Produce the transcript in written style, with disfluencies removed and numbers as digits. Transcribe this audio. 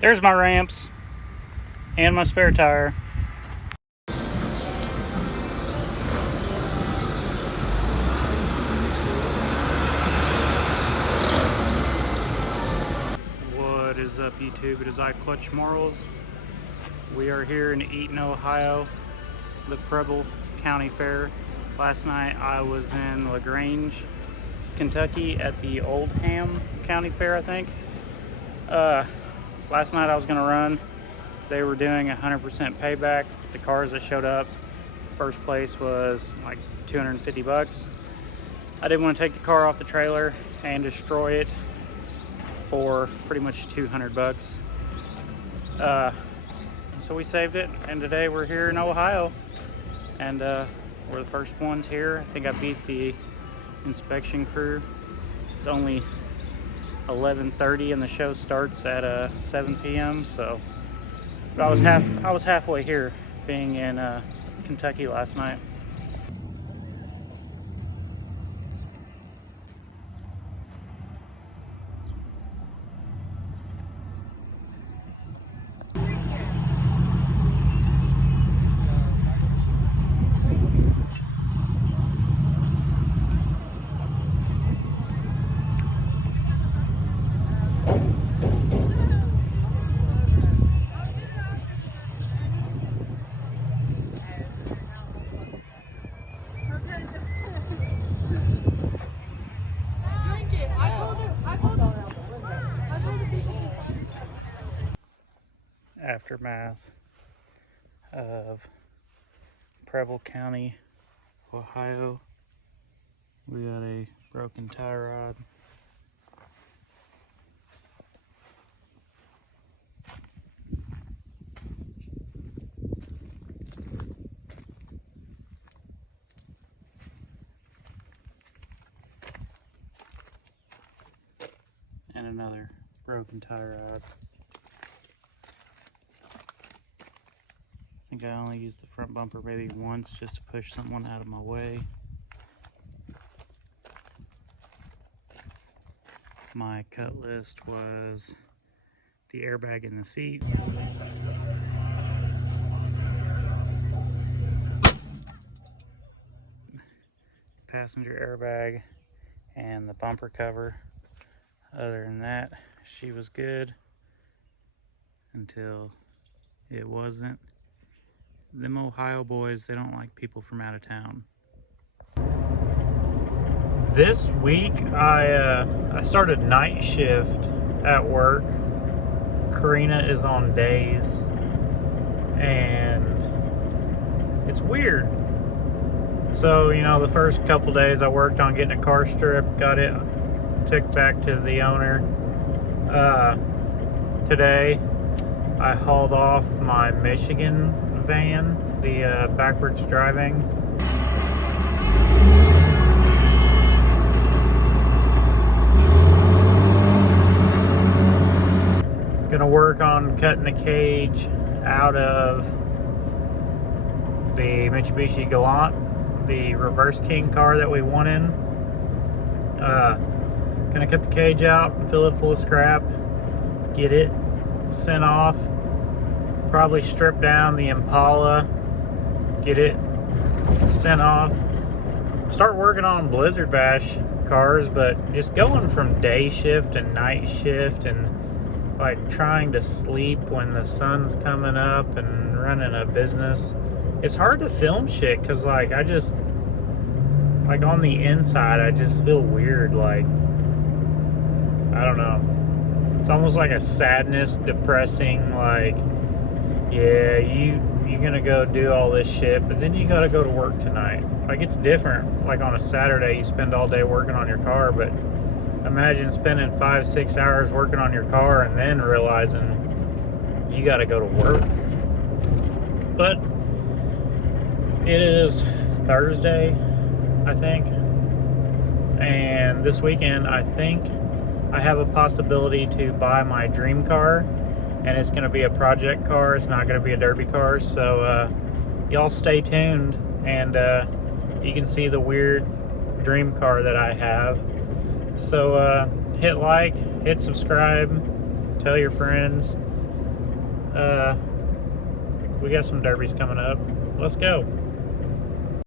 There's my ramps and my spare tire. What is up, YouTube? It is I, Clutch Marles. We are here in Eaton, Ohio, the Preble County Fair. Last night I was in LaGrange, Kentucky at the Oldham County Fair, I think. Last night I was gonna run. They were doing 100% payback. The cars that showed up, first place was like 250 bucks. I didn't want to take the car off the trailer and destroy it for pretty much 200 bucks. So we saved it, and today we're here in Ohio, and we're the first ones here. I think I beat the inspection crew. It's only 11:30 and the show starts at 7 p.m. So, but I was halfway here, being in Kentucky last night. Aftermath of Preble County, Ohio. We got a broken tie rod. And another broken tie rod. I think I only used the front bumper maybe once just to push someone out of my way. My cut list was the airbag in the seat, passenger airbag, and the bumper cover. Other than that, she was good until it wasn't. Them Ohio boys, they don't like people from out of town. This week, I started night shift at work. Karina is on days, and it's weird. So, you know, the first couple days I worked on getting a car strip, got it, took back to the owner. Today, I hauled off my Michigan van, the backwards driving. Gonna work on cutting the cage out of the Mitsubishi Galant, the Reverse King car that we won in. Gonna cut the cage out and fill it full of scrap, get it sent off. Probably strip down the Impala, get it sent off. Start working on Blizzard Bash cars, but just going from day shift and night shift and like trying to sleep when the sun's coming up and running a business, it's hard to film shit because like I just, like on the inside, I just feel weird. Like, I don't know. It's almost like a sadness, depressing, like, yeah, you're gonna go do all this shit, but then you gotta go to work tonight. Like, it's different. Like on a Saturday, you spend all day working on your car, but imagine spending 5-6 hours working on your car and then realizing you gotta go to work. But it is Thursday, I think, and this weekend I think I have a possibility to buy my dream car, and it's going to be a project car. It's not going to be a derby car. So y'all stay tuned, and you can see the weird dream car that I have. So hit like, hit subscribe, tell your friends, We got some derbies coming up. Let's go.